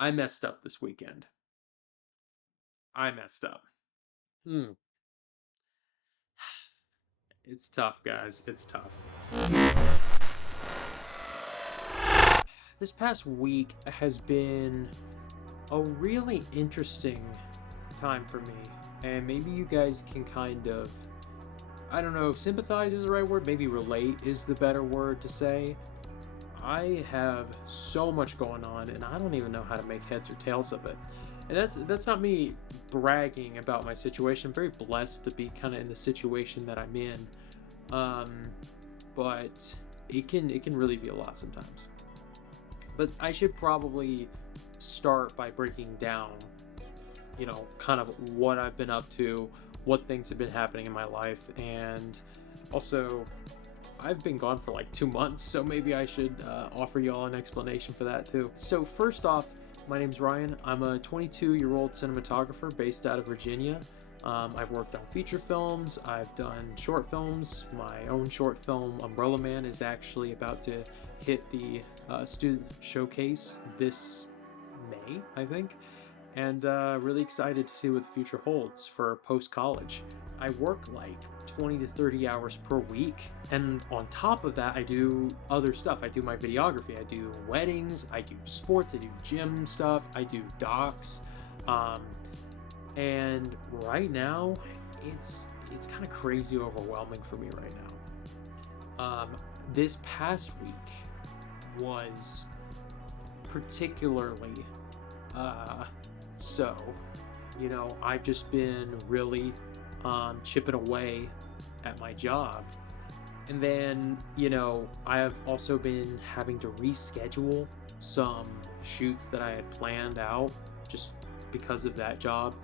I messed up this weekend. I messed up. Hmm. It's tough, guys. It's tough. This past week has been a really interesting time for me. And maybe you guys can kind of, I don't know if sympathize is the right word, maybe relate is the better word to say. I have so much going on and I don't even know how to make heads or tails of it. And that's not me bragging about my situation. I'm very blessed to be kind of in the situation that I'm in. Um, but it can really be a lot sometimes. But I should probably start by breaking down, kind of what I've been up to, what things have been happening in my life, and also I've been gone for like 2 months, so maybe I should offer y'all an explanation for that too. So first off, my name's Ryan. I'm a 22-year-old cinematographer based out of Virginia. I've worked on feature films, I've done short films. My own short film, Umbrella Man, is actually about to hit the student showcase this May, I think. And really excited to see what the future holds for post-college. I work like 20 to 30 hours per week, and on top of that I do other stuff. I do my videography, I do weddings, I do sports, I do gym stuff, I do docs, and right now it's kind of crazy overwhelming for me right now. This past week was particularly so, I've just been really chipping away at my job. And then, I have also been having to reschedule some shoots that I had planned out just because of that job.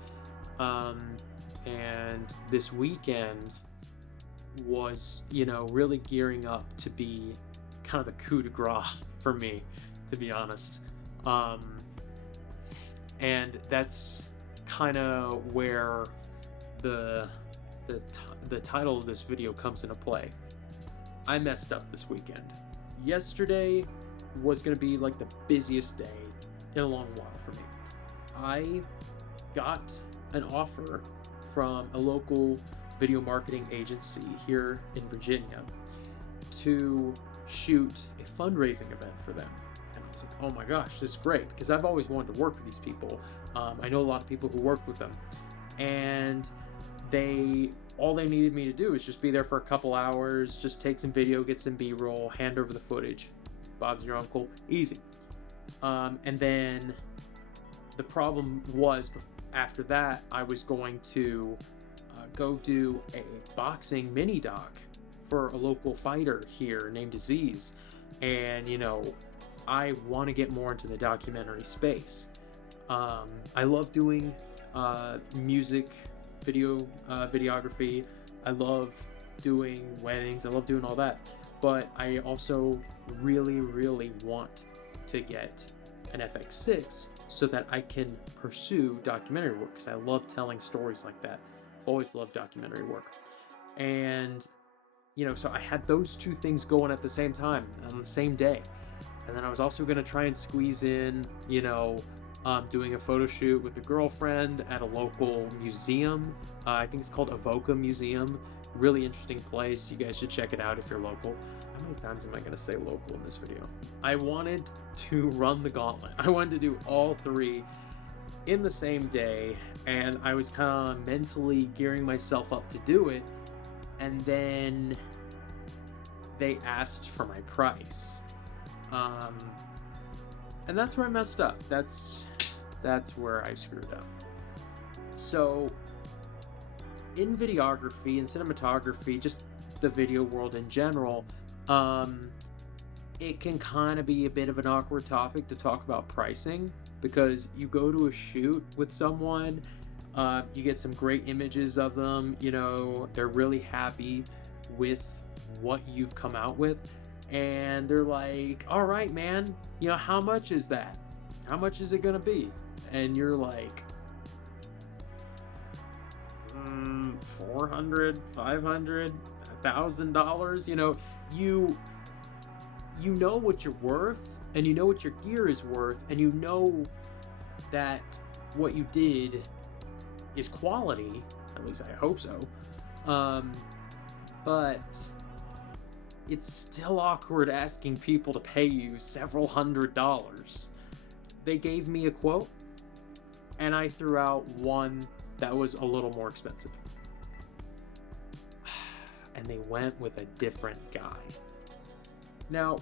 And this weekend was, really gearing up to be kind of the coup de grace for me, to be honest. And that's kind of where the title of this video comes into play. I messed up this weekend. Yesterday was going to be like the busiest day in a long while for me. I got an offer from a local video marketing agency here in Virginia to shoot a fundraising event for them. And I was like, oh my gosh, this is great, because I've always wanted to work with these people. I know a lot of people who work with them, and all they needed me to do is just be there for a couple hours, just take some video, get some B-roll, hand over the footage. Bob's your uncle, easy. And then the problem was, after that, I was going to go do a boxing mini doc for a local fighter here named Aziz. And, I want to get more into the documentary space. I love doing music, videography. I love doing weddings. I love doing all that. But I also really, really want to get an FX6 so that I can pursue documentary work, because I love telling stories like that. I've always loved documentary work. And, so I had those two things going at the same time, on the same day. And then I was also going to try and squeeze in, doing a photo shoot with a girlfriend at a local museum. I think it's called Avoca Museum. Really interesting place. You guys should check it out if you're local. How many times am I going to say local in this video? I wanted to run the gauntlet. I wanted to do all three in the same day, and I was kind of mentally gearing myself up to do it. And then they asked for my price. And that's where I messed up. That's where I screwed up. So in videography and cinematography, just the video world in general, it can kind of be a bit of an awkward topic to talk about pricing, because you go to a shoot with someone, you get some great images of them, they're really happy with what you've come out with, and they're like, all right, man, how much is that? How much is it gonna be? And you're like, $400, $500, $1,000. You know what you're worth, and you know what your gear is worth, and you know that what you did is quality, at least I hope so, but it's still awkward asking people to pay you several $100s. They gave me a quote, and I threw out one that was a little more expensive. And they went with a different guy. Now,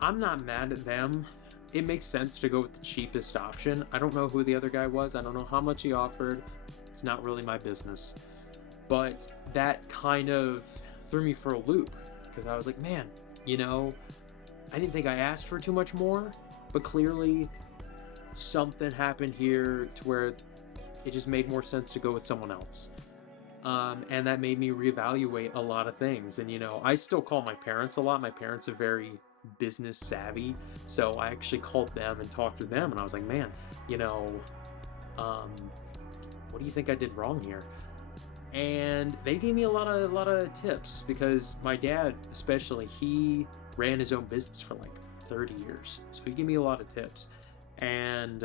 I'm not mad at them. It makes sense to go with the cheapest option. I don't know who the other guy was. I don't know how much he offered. It's not really my business. But that kind of threw me for a loop, because I was like, man, I didn't think I asked for too much more, but clearly something happened here to where it just made more sense to go with someone else. And that made me reevaluate a lot of things. And, I still call my parents a lot. My parents are very business savvy. So I actually called them and talked to them. And I was like, man, what do you think I did wrong here? And they gave me a lot of tips, because my dad, especially, he ran his own business for like 30 years. So he gave me a lot of tips. And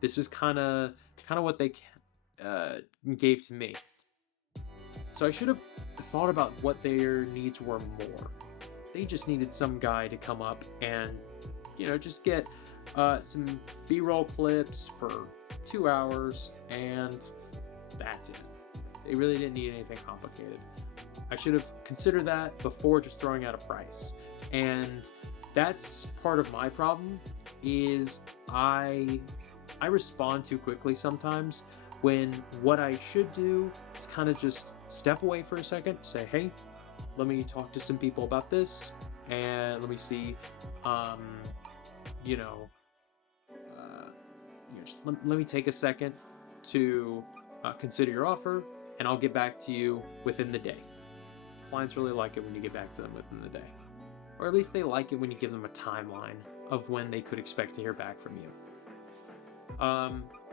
this is kind of what they gave to me. So I should have thought about what their needs were more. They just needed some guy to come up and, just get some B-roll clips for 2 hours, and that's it. They really didn't need anything complicated. I should have considered that before just throwing out a price. And that's part of my problem, is I respond too quickly sometimes, when what I should do is kind of just step away for a second, say, hey, let me talk to some people about this, and let me see, let me take a second to consider your offer, and I'll get back to you within the day. Clients really like it when you get back to them within the day. Or at least they like it when you give them a timeline of when they could expect to hear back from you.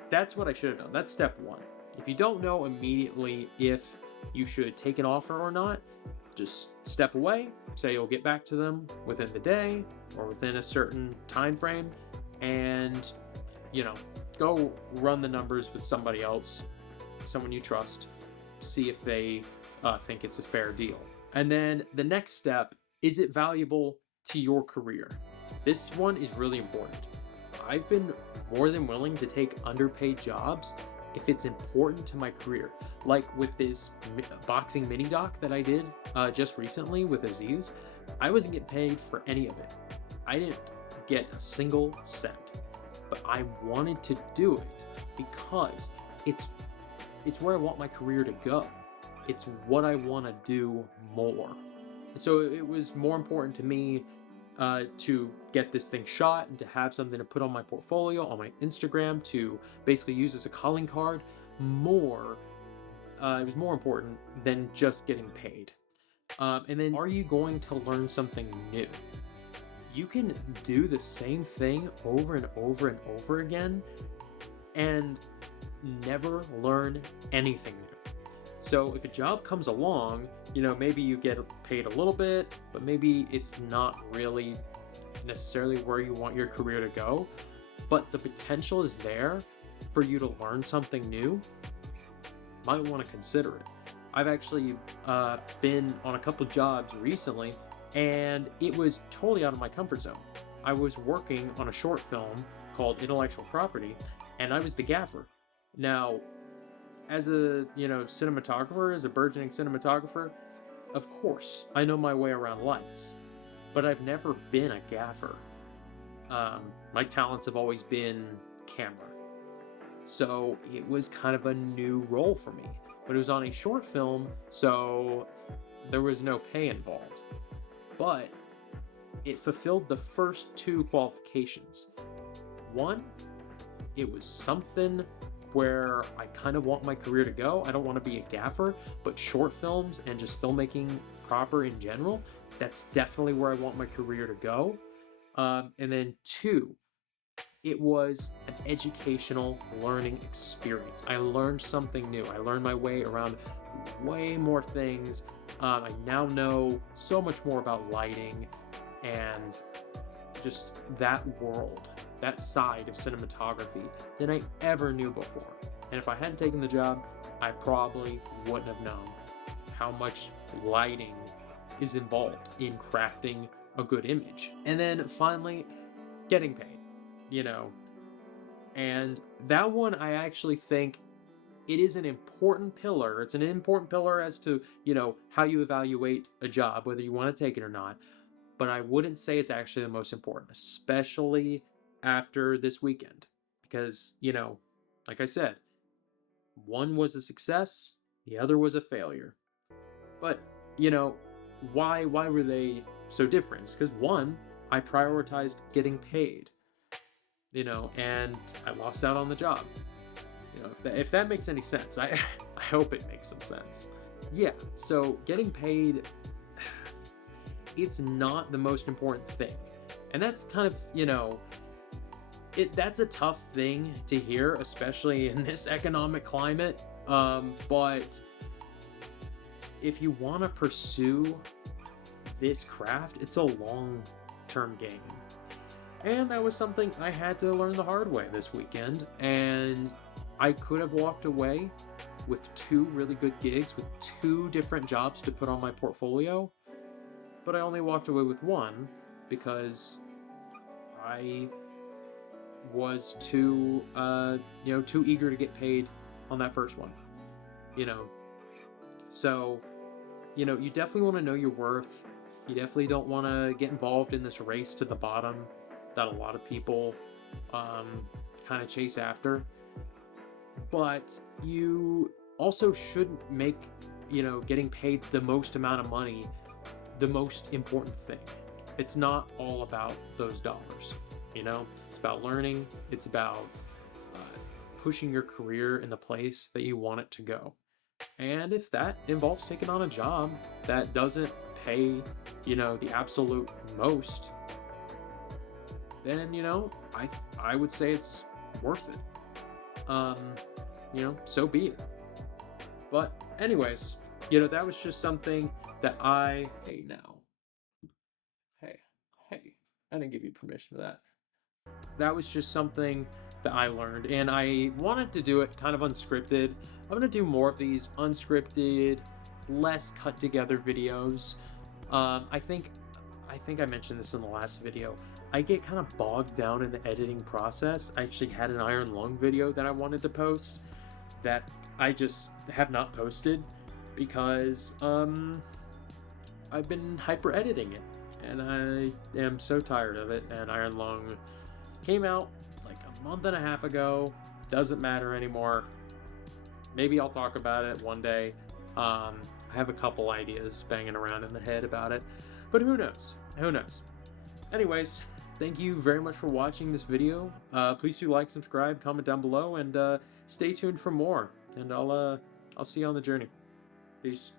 That's what I should have done. That's step one. If you don't know immediately if you should take an offer or not, just step away, say you'll get back to them within the day or within a certain time frame, and go run the numbers with somebody else, someone you trust, see if they think it's a fair deal. And then the next step, is it valuable to your career? This one is really important. I've been more than willing to take underpaid jobs if it's important to my career. Like with this boxing mini doc that I did just recently with Aziz, I wasn't getting paid for any of it. I didn't get a single cent, but I wanted to do it because it's where I want my career to go. It's what I want to do more. So it was more important to me to get this thing shot and to have something to put on my portfolio, on my Instagram, to basically use as a calling card. It was more important than just getting paid. And then, are you going to learn something new? You can do the same thing over and over and over again and never learn anything new. So if a job comes along, maybe you get paid a little bit, but maybe it's not really necessarily where you want your career to go, but the potential is there for you to learn something new, might want to consider it. I've actually been on a couple jobs recently, and it was totally out of my comfort zone. I was working on a short film called Intellectual Property, and I was the gaffer. Now, as a cinematographer, as a burgeoning cinematographer, of course, I know my way around lights, but I've never been a gaffer. My talents have always been camera. So it was kind of a new role for me, but it was on a short film, so there was no pay involved. But it fulfilled the first two qualifications. One, it was something where I kind of want my career to go. I don't want to be a gaffer, but short films and just filmmaking proper in general, that's definitely where I want my career to go. And then two, it was an educational learning experience. I learned something new. I learned my way around way more things. I now know so much more about lighting and just that world. that side of cinematography than I ever knew before. And if I hadn't taken the job, I probably wouldn't have known how much lighting is involved in crafting a good image. And then finally, getting paid, you know. And that one, I actually think it is an important pillar. It's an important pillar as to, you know, how you evaluate a job, whether you want to take it or not. But I wouldn't say it's actually the most important, especially after this weekend. Because, you know, like I said, one was a success, the other was a failure. But, you know, why were they so different? Because one, I prioritized getting paid, you know, and I lost out on the job. You know, if that makes any sense, I hope it makes some sense. Yeah, so getting paid, it's not the most important thing. And that's kind of, you know, that's a tough thing to hear, especially in this economic climate. But if you want to pursue this craft, it's a long-term game. And that was something I had to learn the hard way this weekend. And I could have walked away with 2 really good gigs, with 2 different jobs to put on my portfolio. But I only walked away with 1 because I was too eager to get paid on that first one, you know. So, you know, you definitely want to know your worth. You definitely don't want to get involved in this race to the bottom that a lot of people kind of chase after. But you also shouldn't make, you know, getting paid the most amount of money the most important thing. It's not all about those dollars, you know? It's about learning. It's about pushing your career in the place that you want it to go. And if that involves taking on a job that doesn't pay, you know, the absolute most, then, you know, I would say it's worth it. You know, so be it. But anyways, you know, that was just something that hey, I didn't give you permission for that. That was just something that I learned, and I wanted to do it kind of unscripted. I'm gonna do more of these unscripted, less cut together videos. I think I mentioned this in the last video. I get kind of bogged down in the editing process. I actually had an iron lung video that I wanted to post that I just have not posted because I've been hyper editing it, and I am so tired of it. And Iron Lung came out like a month and a half ago. Doesn't matter anymore. Maybe I'll talk about it one day. I have a couple ideas banging around in the head about it, but who knows? Who knows? Anyways, thank you very much for watching this video. Please do like, subscribe, comment down below, and stay tuned for more. And I'll see you on the journey. Peace.